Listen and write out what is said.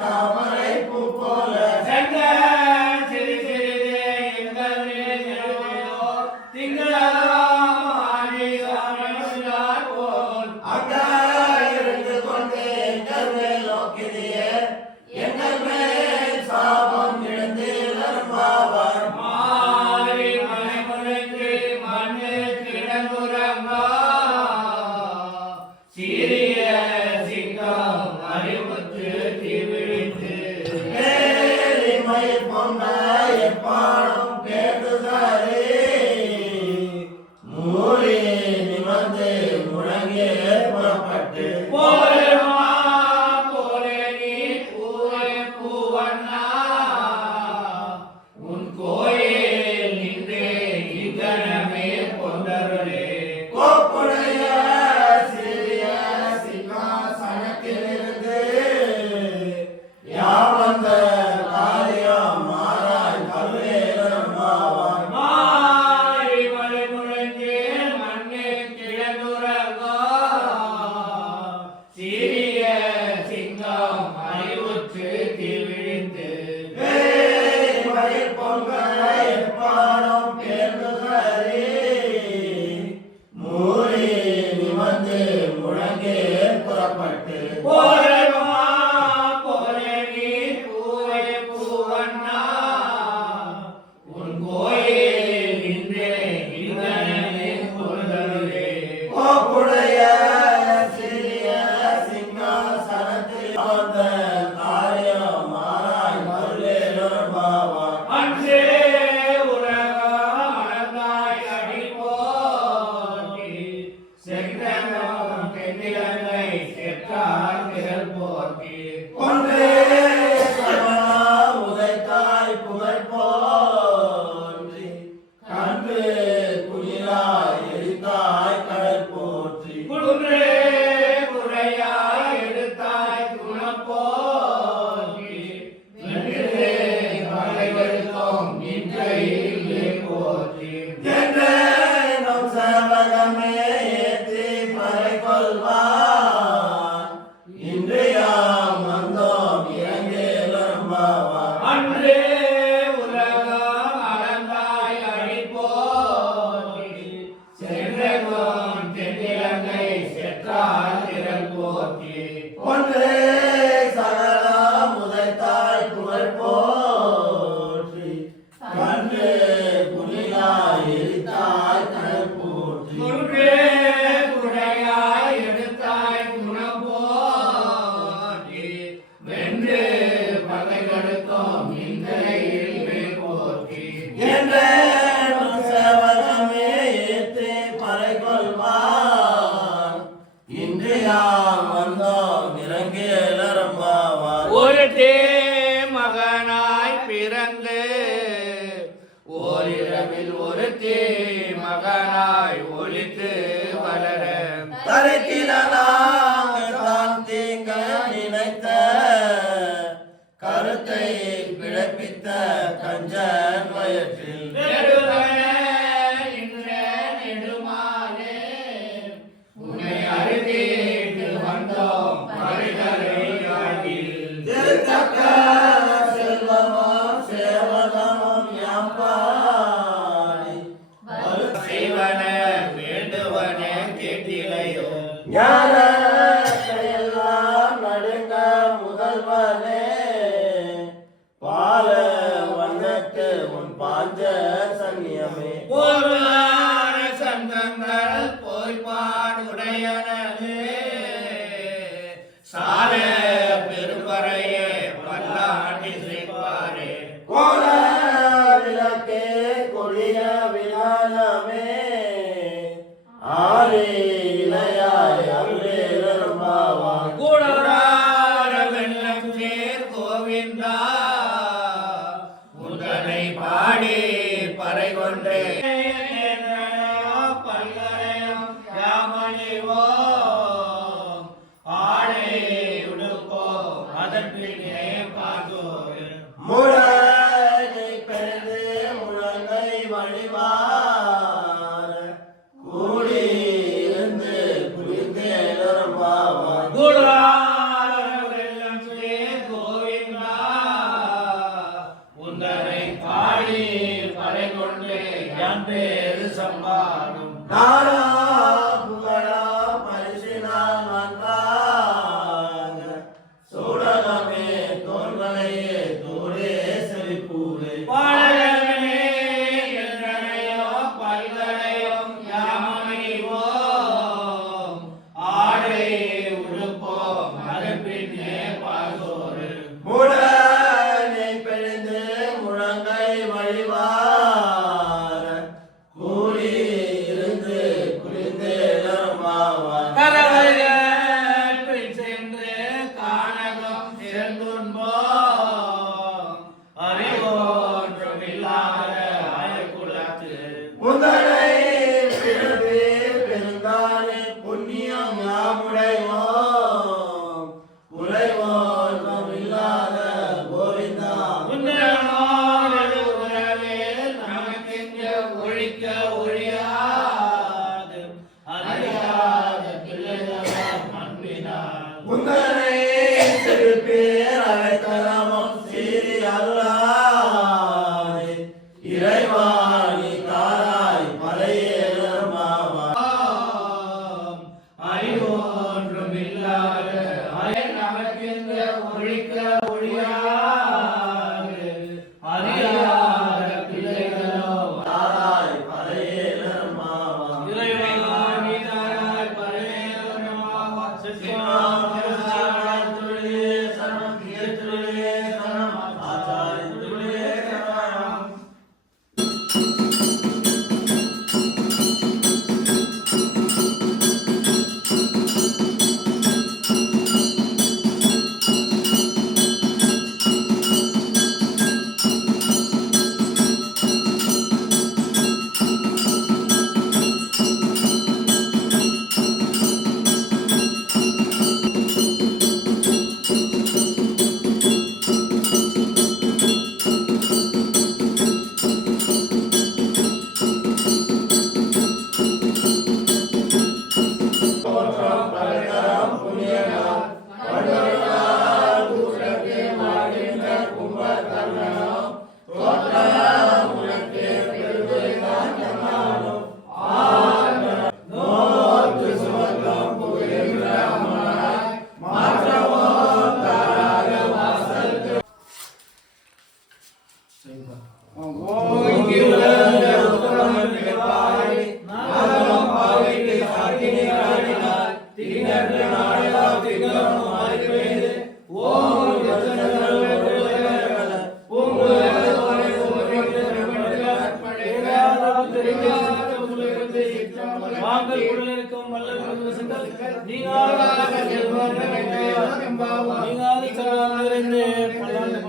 தாமரை பூ போல சென்ற சிறு சிறிதே எங்கள் திங்களாடி போல் அக்கா இருந்து கொண்டு எங்கள் மேல் நோக்கிறியே எங்கள் மேல் சாபம் இழந்து நர்மாவார் மாறி மலை முளைத்து மண்ணு கிடங்குறங்கா சீரிய சிங்கம் அறிவுற்று தீவிழித்து மயில் பொங்க எப்பாடும் கேட்டுதாரே மூடி நிமிர்ந்து முழங்கே புறப்பட்டு போரமா போரே நீ பூவே பூவண்ணா உன் கோயில் நின்றே இகனமே கொண்டருளே கோப்புடைய சிறிய சிங்காசனத்திலிருந்து யாவந்த காரியம் மாறாய் கல்வேலம்மாவாய் மாறி மலை முழங்கே மண்ணே கிழங்குறங்கா சீரிய சிங்கம் அறிவுற்று தீவிழித்து மயில் பொங்க எப்பாடும் பேர்ந்துதாரே மூடி நிமிர்ந்து முழங்கே புறப்பட்டு போரமா போரே நீ பூவே பூவண்ணா உன் கோயில் நின்றே இங்கனமே கொண்டருளே கோப்புடைய சிறிய சிங்காசனத்தில் வந்த காரியம் மாறாய் கல்வேலம்மாவாய் அன்றே உலகம் அழகாய் அடி போற்றி சென்றகம் தென்னிலங்கை செற்றார் திரள் போற்றி ஒன்றே சமணா உதைத்தாய் புகழ் போற்றி கன்று குளிராய் எரித்தாய் கடல் போற்றி குன்றே குறையாய் எடுத்தாய் குணம் போற்றி வென்றே மலைகளுக்கும் நின்றையிலே போற்றி என்றே நம் சேவகமே ஏற்றி பறை கொள்வான் இன்று யாம் வந்தோம் இறங்கேலம்பாவாய் அன்றே உலகம் அளந்தாய் அடி போற்றி சென்றகம் தென்னிலங்கை செற்றார் திரள் போற்றி ஒன்றே சகலா உதைத்தாய் புகழ் போற்றி கன்று குளிராய் எரித்தாய் கடல் போற்றி குன்றே குடையாய் எடுத்தாய் குணம் போற்றி வென்று பகைகளுக்கும் இன்றையிலே போற்றி என்றே நம் சேவகமே ஏற்றி பறை கொள்வான் இன்று யாம் வந்தோம் இறங்கேலம்பாவாய் ஒரு மகனாய் பிறந்து ஓரிரவில் ஒரு மகனாய் ஒளித்து வளர தரித்திரனாக தான் தீங்க நினைத்த கருத்தை பிழைப்பித்த கஞ்சன் வயற்றில் நெடுவன இன்ற நெடுமாலே உன்னை அருகேட்டு வந்தோம் மறுதலை ஆகில் திருத்தக்க செல்வமும் சேவகமும் யாம் பாடி செய்வன வேண்டுவன கேட்டிலையோ ஞானத்தையெல்லாம் நடுங்க முதல்வனே பால வண்ணத்து உன் பாஞ்ச சன்னியமே ஒரு சங்கங்கள் போய்பாடுடையனே சால பெரும்பறையே பல்லாண்டி செய்வாரே கோல விளக்கே கொடிய விழானமே ஆரே இளையாய் அருளேலம்பாவாய் கூடார வெள்ளம் சேர் கோவிந்தா உந்தனை பாடி பறை கொண்டே பல்கலையும் யாமணிவோ ஆடை உடுப்போ அதன் பின்னே பார்த்தோ முழங்கை பெருது முழங்கை வழிவார கூடி இருந்து குளிர்ந்தேலம்பாவாய் கூடார வெள்ளம் சேர் கோவிந்தா ஒழிக்க ஒழியாது அறியாத பிள்ளைகளோ தாராய் பறையேலருமாவாம். இறைவா நீதாராய் பறையேலருமாவாம். சிற்பாம் திருச்சாரல் துளியே சரணம் இயற்றுளியே சரணம் ஆச்சாரின் துளியே சரணம். தோற்றம் பலதரம் புண்ணியனாம். வண்டொருளால் கூட்டத்தே மாகின்ற கும்பகர்ணனாம். தோற்றம் உனக்கே பெருமை காட்டமானோம். நோற்று சுமந்தோம் புகின்ற அம்மனாய். மாற்றவோம் தாராக வாசல் ஓங்கியுள்ள உத்தமன் நிற்பாய் நாதம் பாவைக்கு சாக்கினி ஆடினார் திகழ்ந்து நாடா திகழும் மாறிப்பெய்து ஓம் யசனங்கள் வெள்ளவெள்ள பூங்குழல் தோலை ஓரிட்டு திருமணங்கள் பழையாத தெரியாத உலகத்தை வாங்கல் குடலிருக்கும் வல்லல் செங்கல் நீங்காத செல்வங்கள் நீங்காத செல்வங்கள் நிறைந்து பல்லாண்டு